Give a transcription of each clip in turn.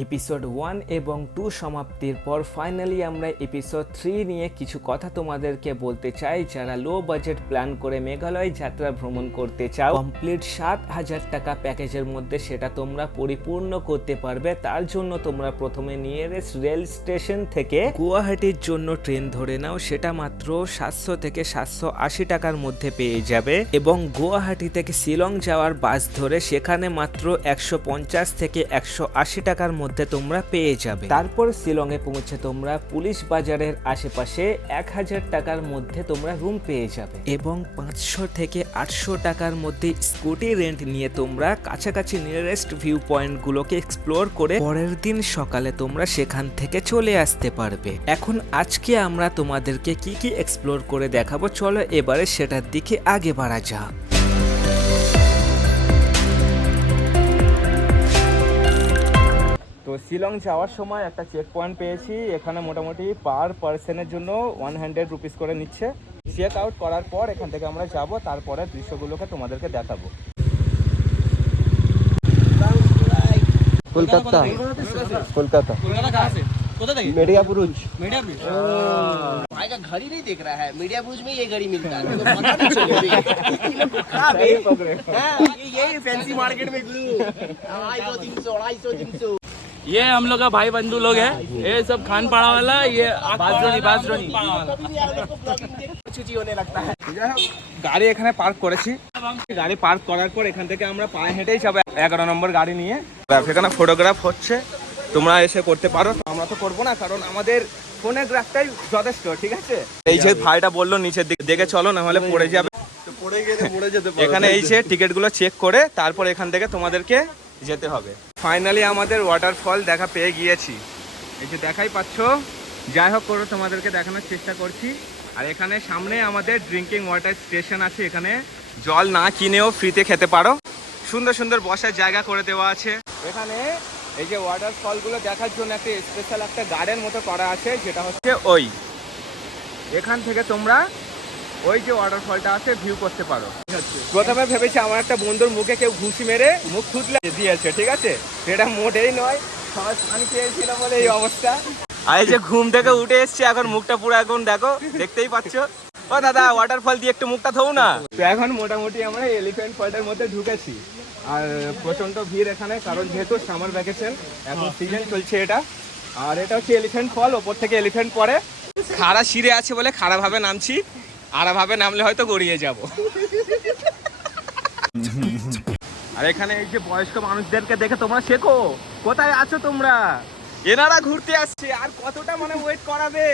Episode 1 এবং 2 সমাপ্তির পর ফাইনালি আমরা এপিসোড 3 নিয়ে কিছু কথা তোমাদেরকে বলতে চাই। যারা লো বাজেট প্ল্যান করে মেঘালয় যাত্রা ভ্রমণ করতে চাও, কমপ্লিট 7,000 টাকা প্যাকেজের মধ্যে সেটা তোমরা পরিপূর্ণ করতে পারবে। তার জন্য তোমরা প্রথমে নিয়ারেস্ট রেল স্টেশন থেকে গুয়াহাটির জন্য ট্রেন ধরে নাও, সেটা মাত্র 700 থেকে 780 টাকার মধ্যে পেয়ে যাবে। এবং গুয়াহাটি থেকে শিলং যাওয়ার বাস ধরে সেখানে মাত্র 150 থেকে 180 টাকার মধ্যে তোমরা পেয়ে যাবে। তারপর শিলং এ পৌঁছে তোমরা পুলিশ বাজারের আশেপাশে 1000 টাকার মধ্যে তোমরা রুম পেয়ে যাবে এবং 500 থেকে 800 টাকার মধ্যে স্কুটি রেন্ট নিয়ে তোমরা কাছাকাছি নিয়ারেস্ট ভিউ পয়েন্ট গুলোকে এক্সপ্লোর করে পরের দিন সকালে তোমরা সেখান থেকে চলে আসতে পারবে। এখন আজকে আমরা তোমাদেরকে কি কি এক্সপ্লোর করে দেখাবো, চলো এবারে সেটার দিকে আগে বাড়া যাক। তো শিলং যাওয়ার সময় একটা চেক পয়েন্ট পেয়েছি, এখানে মোটামুটি পার পার্সনের জন্য 100 রুপিস করে নিচ্ছে। চেক আউট করার পর এখান থেকে আমরা যাব, তারপরে দৃশ্যগুলোকে তোমাদেরকে দেখাবো। কলকাতা কলকাতা मीडिया बुरुज भाई का घड़ी नहीं देख रहा है, मीडिया बुरुज में ये घड़ी मिलता है, तो पता नहीं चले यही फैंसी मार्केट में 250 300 250 300। ये हम लोग का भाई बंधु लोग है, ये सब खान पाड़ा वाला, ये बाजरोनी छुट्टी होने लगता है। গাড়ি এখানে পার্ক করেছি, গাড়ি পার্ক করার পর এখান থেকে আমরা পায়ে হেঁটেই যাবো 11 নম্বর গাড়ি নিয়ে। এখানে ফটোগ্রাফ হচ্ছে, তোমরা এসে করতে পারো, আমরা তো করবো না কারণ আমাদের ফোনের গ্রাফটাই যথেষ্ট। ঠিক আছে, এই যে ভাইটা বললো নিচের দিকে দেখে চলো, না হলে পড়ে যাবে। এখানে এই যে টিকিটগুলো চেক করে তারপর এখান থেকে তোমাদেরকে যেতে হবে। ফাইনালি আমাদের ওয়াটারফল দেখা পেয়ে গিয়েছি, এই যে দেখাই পাচ্ছ। যাই হোক করে তোমাদেরকে দেখানোর চেষ্টা করছি। আর এখানে সামনে আমাদের ড্রিঙ্কিং ওয়াটার স্টেশন আছে, এখানে জল না কিনেও ফ্রিতে খেতে পারো। সুন্দর সুন্দর বসার জায়গা করে দেওয়া আছে। এখানে এই যে ওয়াটারফলগুলো দেখার জন্য একটা স্পেশাল একটা গার্ডেন মতো করা আছে, যেটা হচ্ছে ওই এখান থেকে তোমরা ওই যে ওয়াটারফলটা আছে ভিউ করতে পারো। প্রথমে ভেবেছি আমার একটা বন্ধুর মুখে কেউ ঘুষি মেরে মুখ থুতলে দিয়েছে, ঠিক আছে, এটা মোটেই নয়, সবাই পানি খেয়েছিল বলে এই অবস্থা। আর এই যে ঘুম থেকে উঠে এসছে, এখন মুখটা পুরো এখন দেখো, দেখতেই পাচ্ছ। ও দাদা, ওয়াটারফল দিয়ে একটু মুখটা ধোও না। তো এখন মোটামুটি আমরা এলিফ্যান্ট ফলটার মধ্যে ঢুকেছি। আর প্রচন্ড ভিড় এখানে, কারণ যেহেতু সামার ভ্যাকেশন, এখন সিজন চলছে এটা। আর এটা হচ্ছে এলিফ্যান্ট ফল, ওপর থেকে এলিফ্যান্ট পড়ে। খাড়া সিঁড়ে আছে বলে খাড়াভাবে নামছি, আড়াভাবে নামলে হয়তো গড়িয়ে যাব। আর এখানে এই যে বয়স্ক মানুষদেরকে দেখে তোমরা শেখো, কোথায় আছো তোমরা? এনারা ঘুরতে আসছে, আর কতটা মানে ওয়েট করাবে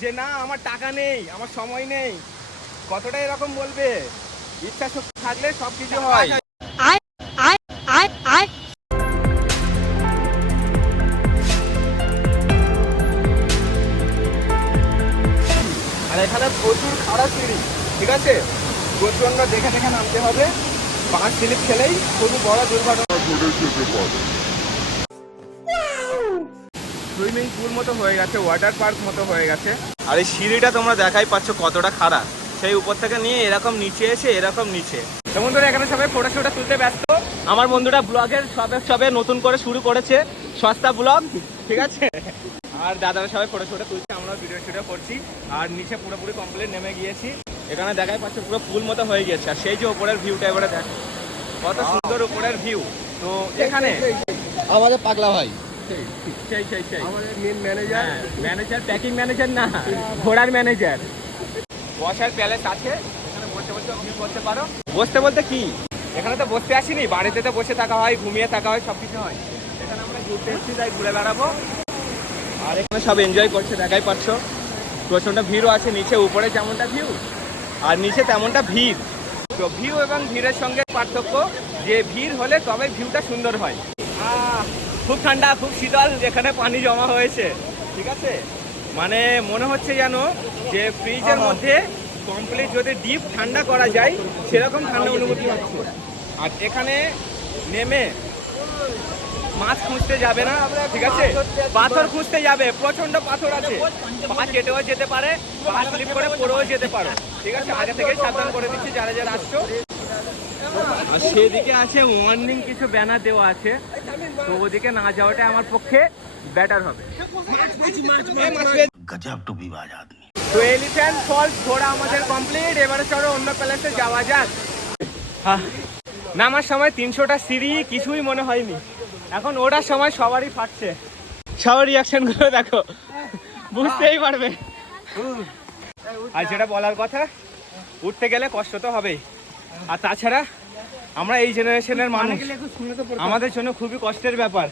যে না আমার টাকা নেই, আমার সময় নেই, কতটা এরকম বলবে? ইচ্ছা শক্তি থাকলে সবকিছু হয়। আর এখানে প্রচুর খারাপ সিঁড়ি, ঠিক আছে, প্রচন্ড দেখে দেখে নামতে হবে। পাঁচ স্লিপ খেলেই খুবই বড় দুর্ঘটনা ঘটে যেতে পারে। সুইমিং পুল মতো হয়ে গেছে, ওয়াটার পার্ক মতো হয়ে গেছে। আর এই সিঁড়িটা তোমরা দেখাই পাচ্ছ কতটা খারাপ, সেই উপর থেকে নিয়ে এরকম নিচে এসে এরকম নিচে। তো বন্ধুরা এখানে সবাই ফটো শুটে তুলতে ব্যস্ত। আমার বন্ধুরা ব্লগের সবে নতুন করে শুরু করেছে, সস্তা ব্লগ, ঠিক আছে। আর দাদারা সবাই ফটো শুটে তুলছে, আমরা ভিডিও শুটে করছি। আর নিচে পুরোপুরি কমপ্লিট নেমে গিয়েছি। এখানে দেখাই পাচ্ছ পুরো পুল মতো হয়ে গিয়েছে। আর সেই যে উপরের ভিউটা এবারে দেখো, কত সুন্দর উপরের ভিউ। তো এখানে আমাদের পাগলা ভাই, সেই আমাদের main manager, manager packing manager না, ঘোড়ার ম্যানেজার। বসার প্যালেস আছে, এখানে বসে বসে ভিউ করতে পারো। বসতে বলতে কি, এখানে তো বসতে আসিনি, বাড়িতে তো বসে থাকা হয়, ঘুমিয়ে থাকা হয়, সব কিছু হয়। এখানে আমরা ঘুরতে এসেছি, তাই ঘুরে বেড়াবো। আর এখানে সব এনজয় করছে, দেখাই পাচ্ছ। প্রচণ্ড ভিড়ও আছে নিচে, উপরে যেমনটা ভিউ আর নিচে তেমনটা ভিড়। তো ভিউ এবং ভিড়ের সঙ্গে পার্থক্য যে ভিড় হলে তবে ভিউটা সুন্দর হয়। খুব ঠান্ডা, খুব শীতল, যেখানে পানি জমা হয়েছে, ঠিক আছে, মানে মনে হচ্ছে যেন যে ফ্রিজের মধ্যে কমপ্লিট যদি ডিপ ঠান্ডা করা যায় সেরকম ঠান্ডা অনুভূতি হচ্ছে। আর এখানে নেমে মাছ খুঁজতে যাবে না, ঠিক আছে, পাথর খুঁজতে যাবে, প্রচন্ড পাথর আছে, পা কেটেও যেতে পারে, পা স্লিপ করে পড়েও যেতে পারো, ঠিক আছে। আগে থেকেই সাবধান করে দিচ্ছি যারা যারা আসছো। আর সেদিকে আছে ওয়ার্নিং কিছু ব্যানার দেওয়া আছে, তো ওদিকে না যাওয়াটা আমার পক্ষে বেটার হবে। তো এলিফ্যান্ট ফলস ঘোরা আমাদের কমপ্লিট। এবারে চলো অন্য প্লেসে যাওয়া যাক। নামার সময় 300টা সিঁড়ি কিছুই মনে হয়নি, এখন ওঠার সময় সবারই ফাটছে। সবার রিয়াকশন গুলো দেখো, বুঝতেই পারবে। আর যেটা বলার কথা, উঠতে গেলে কষ্ট তো হবেই। আর তাছাড়া আমরা এই জেনারেশনের মানুষ, আমাদের জন্য খুবই কষ্টের ব্যাপার।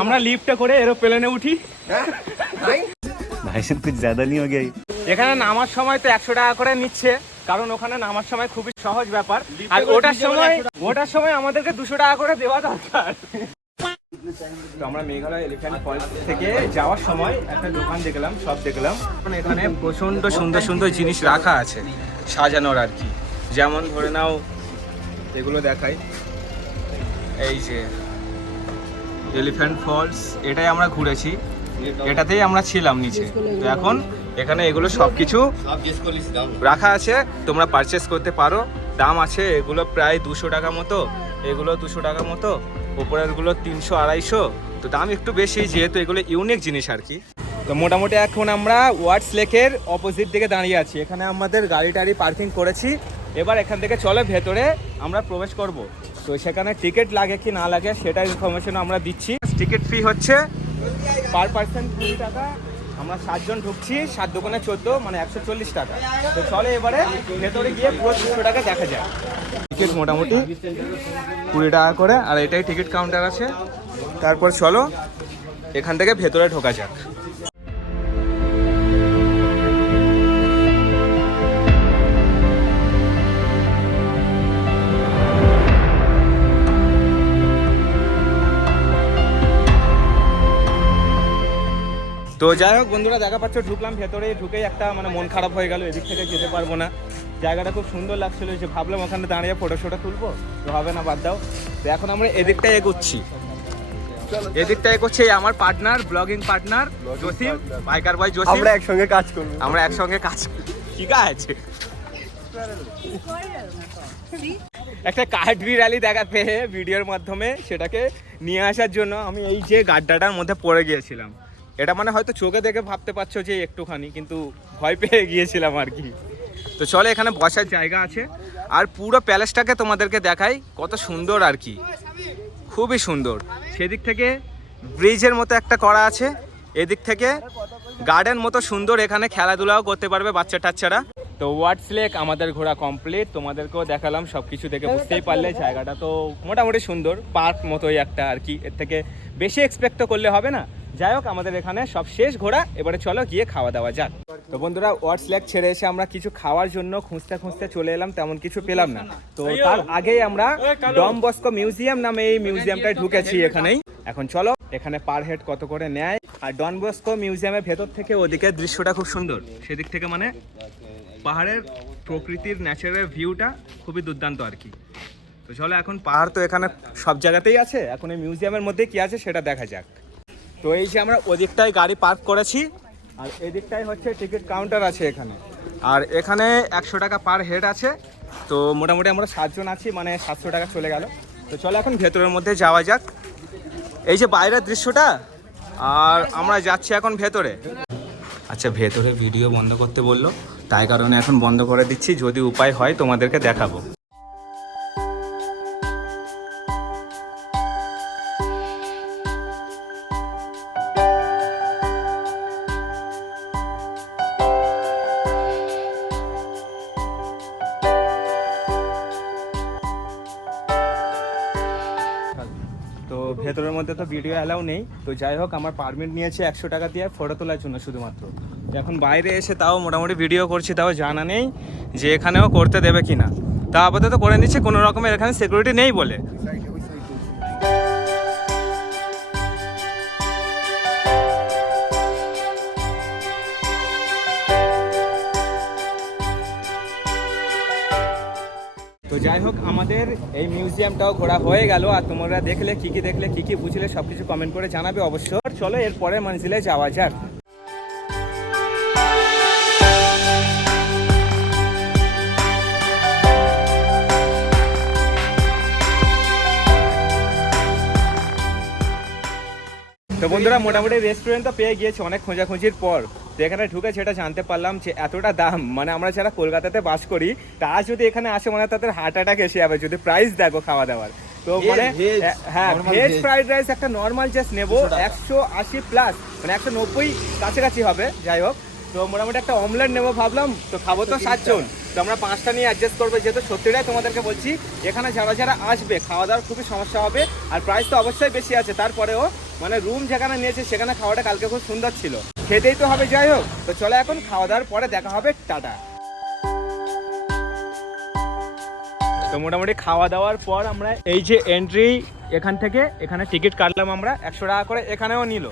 আমরা লিফটে করে এরোপ্লেনে উঠি। এখানে নামার সময় তো 100 টাকা করে নিচ্ছে, কারণ ওখানে নামার সময় খুবই সহজ ব্যাপার। আর ওটার সময় আমাদেরকে 200 টাকা করে দেওয়া দরকার। তো আমরা মেঘালয় এলিফ্যান্ট ফলস থেকে যাওয়ার সময় একটা দোকান দেখলাম, শপ দেখলাম। এখানে প্রচন্ড সুন্দর সুন্দর জিনিস রাখা আছে সাজানোর আর কি। যেমন ধরে নাও, এগুলো দেখাই, এই যে এলিফ্যান্ট ফলস, এটাই আমরা ঘুরেছি, এটাতেই আমরা ছিলাম নিচে। তো এখন এখানে এগুলো সব কিছু রাখা আছে, তোমরা পারচেস করতে পারো। দাম আছে এগুলো প্রায় 200 টাকা মতো, এগুলো 200 টাকা মতো, উপরেরগুলো 300-250। তো দাম একটু বেশি, যেহেতু এগুলো ইউনিক জিনিস আর কি। তো মোটামুটি এখন আমরা ওয়াটস লেকের অপোজিট দিকে দাঁড়িয়ে আছি। এখানে আমাদের গাড়ি টাড়ি পার্কিং করেছি। এবার এখান থেকে চলে ভেতরে আমরা প্রবেশ করব। তো সেখানে টিকিট লাগে কি না লাগে সেটা ইনফরমেশন আমরা দিচ্ছি। টিকিট ফি হচ্ছে পার পার্সন 20 টাকা। আমরা 7 জন ঢুকছি, 7 দোকানে 14, মানে 140 টাকা। তো চলে এবারে ভেতরে গিয়ে পুরো 200 টাকা দেখা যায়। টিকিট মোটামুটি 20 টাকা করে, আর এটাই টিকিট কাউন্টার আছে। তারপর চলো এখান থেকে ভেতরে ঢোকা যাক। তো যাই হোক বন্ধুরা, দেখা পাচ্ছ ঢুকলাম ভেতরে। ঢুকেই একটা মানে মন খারাপ হয়ে গেল, এদিক থেকে যেতে পারবো না। জায়গাটা খুব সুন্দর লাগছিল, যে ভাবলাম ওখানে দাঁড়িয়ে ফটো তুলবো, তো হবে না, বাদ দাও। তো এখন আমরা এদিকটাই এগোচ্ছি, আমার partner, blogging partner Jasim, biker boy Jasim. আমরা একসঙ্গে কাজ করব, কি আছে একটা কাঠবি র্যালি দেখাতে ভিডিওর মাধ্যমে, সেটাকে নিয়ে আসার জন্য আমি এই যে গাড্ডাটার মধ্যে পড়ে গিয়েছিলাম। এটা মানে হয়তো চোখে দেখে ভাবতে পারছো যে একটুখানি, কিন্তু ভয় পেয়ে গিয়েছিলাম আর কি। তো চলো এখানে বসার জায়গা আছে, আর পুরো প্যালেসটাকে তোমাদেরকে দেখাই, কত সুন্দর আর কি, খুবই সুন্দর। সেদিক থেকে ব্রিজের মতো একটা করা আছে, এদিক থেকে গার্ডেন মতো সুন্দর, এখানে খেলাধুলাও করতে পারবে বাচ্চা টাচ্চারা। তো ওয়াটস লেক আমাদের ঘোরা কমপ্লিট, তোমাদেরকেও দেখালাম। সব কিছু দেখে বুঝতেই পারলে জায়গাটা তো মোটামুটি সুন্দর, পার্ক মতোই একটা আর কি। এর থেকে বেশি এক্সপেক্ট করলে হবে না। যাই হোক, আমাদের এখানে সব শেষ ঘোরা, এবারে চলো গিয়ে খাওয়া দাওয়া যাক। তো বন্ধুরা, ওয়াটস লেক ছেড়ে এসে আমরা কিছু খাওয়ার জন্য খুঁজতে চলে এলাম, তেমন কিছু পেলাম না। তো তার আগেই আমরা ডন বস্কো মিউজিয়াম নামে এই মিউজিয়ামটায় ঢুকেছি এখানেই। এখন চলো, এখানে পার হেড কত করে নেয়। আর ডন বস্কো মিউজিয়ামের ভেতর থেকে ওদিকে দৃশ্যটা খুব সুন্দর, সেদিক থেকে মানে পাহাড়ের প্রকৃতির ন্যাচারাল ভিউটা খুবই দুর্দান্ত আর কি। তো চলো, এখন পাহাড় তো এখানে সব জায়গাতেই আছে, এখন এই মিউজিয়ামের মধ্যে কি আছে সেটা দেখা যাক। তো এই যে আমরা ওদিকটায় গাড়ি পার্ক করেছি, আর এদিকটাই হচ্ছে টিকিট কাউন্টার আছে এখানে। আর এখানে 100 টাকা পার হেড আছে। তো মোটামুটি আমরা 7 জন আছি, মানে 700 টাকা চলে গেল। তো চলো এখন ভেতরের মধ্যে যাওয়া যাক। এই যে বাইরের দৃশ্যটা, আর আমরা যাচ্ছি এখন ভেতরে। আচ্ছা, ভেতরে ভিডিও বন্ধ করতে বললো, তাই কারণে এখন বন্ধ করে দিচ্ছি, যদি উপায় হয় তোমাদেরকে দেখাবো। তো ভেতরের মধ্যে তো ভিডিও অ্যালাউ নেই। তো যাই হোক, আমার পারমিট নিয়েছে 100 টাকা দিয়ে ফটো তোলার জন্য শুধুমাত্র। এখন বাইরে এসে তাও মোটামুটি ভিডিও করছি, তাও জানা নেই যে এখানেও করতে দেবে কিনা। তা আপাতত করে নিচ্ছে, কোনো রকমের এখানে সিকিউরিটি নেই বলে। তো যাই হোক, আমাদের এই মিউজিয়ামটাও ঘোরা হয়ে গেল। আর তোমরা দেখলে কি কি বুঝলে সব কিছু কমেন্ট করে জানাবে অবশ্য। চলো এর পরের মঞ্জিলে যাওয়া যাক। তো বন্ধুরা মোটামুটি রেস্টুরেন্ট তো পেয়ে গিয়েছে অনেক খোঁজাখুঁজির পর। তো এখানে ঢুকে সেটা জানতে পারলাম যে এতটা দাম, মানে আমরা যারা কলকাতাতে বাস করি তারা যদি এখানে আসে মানে তাদের হার্ট অ্যাটাক এসে যাবে যদি প্রাইস দেখো খাওয়া দাওয়ার। তো মানে হ্যাঁ, ভেজ ফ্রাইড রাইস একটা নর্মাল জাস্ট নেবো 180 প্লাস, মানে 190 কাছাকাছি হবে, যাই হোক। তো মোটামুটি একটা অমলেট নেবো ভাবলাম, তো খাবো তো 7 জন, তো আমরা 5টা নিয়ে অ্যাডজাস্ট করবো। যেহেতু সত্যিটাই তোমাদেরকে বলছি, এখানে যারা যারা আসবে খাওয়া দাওয়ার খুবই সমস্যা হবে, আর প্রাইস তো অবশ্যই বেশি আছে। তারপরেও মানে রুম যেখানে নিয়েছে সেখানে খাওয়াটা কালকে খুব সুন্দর ছিল, খেতেই তো হবে। যাই হোক, তো চলো এখন খাওয়া দাওয়ার পরে দেখা হবে, টাটা। তো মোটামুটি খাওয়া দাওয়ার পর আমরা এই যে এন্ট্রি এখান থেকে এখানে টিকিট কাটলাম আমরা 100 টাকা করে, এখানেও নিল।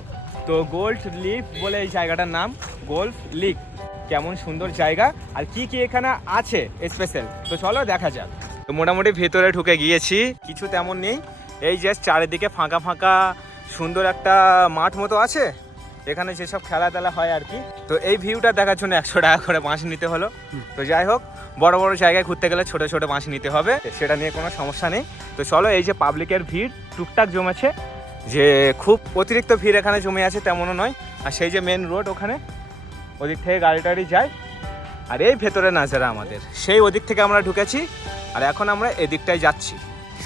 তো গোল্ড লিফ বলে এই জায়গাটার নাম, গোল্ড লিফ। কেমন সুন্দর জায়গা আর কি কি এখানে আছে স্পেশাল, তো চলো দেখা যাক। তো মোটামুটি ভেতরে ঢুকে গিয়েছি, কিছু তেমন নেই, এই জাস্ট চারিদিকে ফাঁকা ফাঁকা সুন্দর একটা মাঠ মতো আছে, এখানে যেসব খেলা টেলা হয় আর কি। তো এই ভিউটা দেখার জন্য 100 টাকা করে বাঁশ নিতে হলো। তো যাই হোক, বড় বড় জায়গায় ঘুরতে গেলে ছোট ছোট বাঁশ নিতে হবে, সেটা নিয়ে কোনো সমস্যা নেই। তো চলো, এই যে পাবলিকের ভিড় টুকটাক জমেছে, যে খুব অতিরিক্ত ভিড় এখানে জমে আছে তেমনও নয়। আর সেই যে মেন রোড ওখানে, ওদিক থেকে গাড়ি টাড়ি যায়। আর এই ভেতরে নাজারা আমাদের, সেই ওদিক থেকে আমরা ঢুকেছি আর এখন আমরা এদিকটায় যাচ্ছি।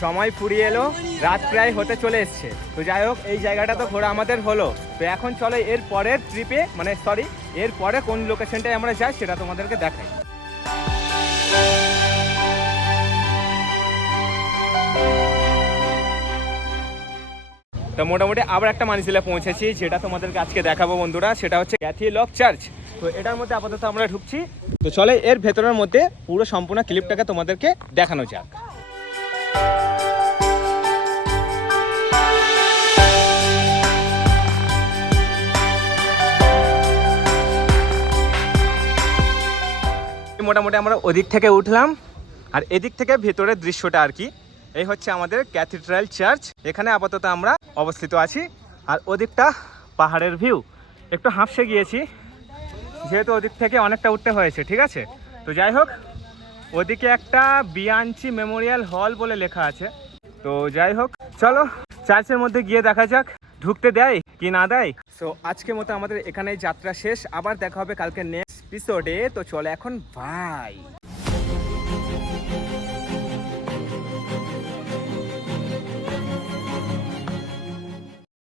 সময় ফুরিয়ে এলো, রাত প্রায় হতে চলে এসছে। তো যাই হোক, এই জায়গাটা তো ঘোরা আমাদের হলো। তো এখন চলো এর পরের ট্রিপে, মানে সরি এর পরে কোন লোকেশনটায় আমরা যাই সেটা তোমাদেরকে দেখাই। তো মোটামুটি আবার একটা মানিসিলে পৌঁছেছি, যেটা তোমাদেরকে আজকে দেখাবো বন্ধুরা, সেটা হচ্ছে ক্যাথিলক চার্চ। তো এটার মধ্যে আপাতত আমরা ঢুকছি। তো চলে এর ভেতরের মধ্যে পুরো সম্পূর্ণ ক্লিপটাকে তোমাদেরকে দেখানো যাক। মোটামুটি আমরা ওদিক থেকে উঠলাম আর এদিক থেকে ভেতরের দৃশ্যটা আর কি। এই হচ্ছে আমাদের ক্যাথিড্রাল চার্চ, এখানে আপাতত আমরা অবস্থিত আছি। আর ওদিকটা পাহাড়ের ভিউ, একটু হাঁপসে গিয়েছি যেহেতু ওদিক থেকে অনেকটা উঠতে হয়েছে, ঠিক আছে। তো যাই হোক, ওদিকে একটা বিয়াঞ্চি মেমোরিয়াল হল বলে লেখা আছে। তো যাই হোক, চলো চার্চের মধ্যে গিয়ে দেখা যাক ঢুকতে দেয় কি না দেয়। সো আজকের মতো আমাদের এখানে যাত্রা শেষ, আবার দেখা হবে কালকে নেক্সট এপিসোডে। তো চলো এখন বাই।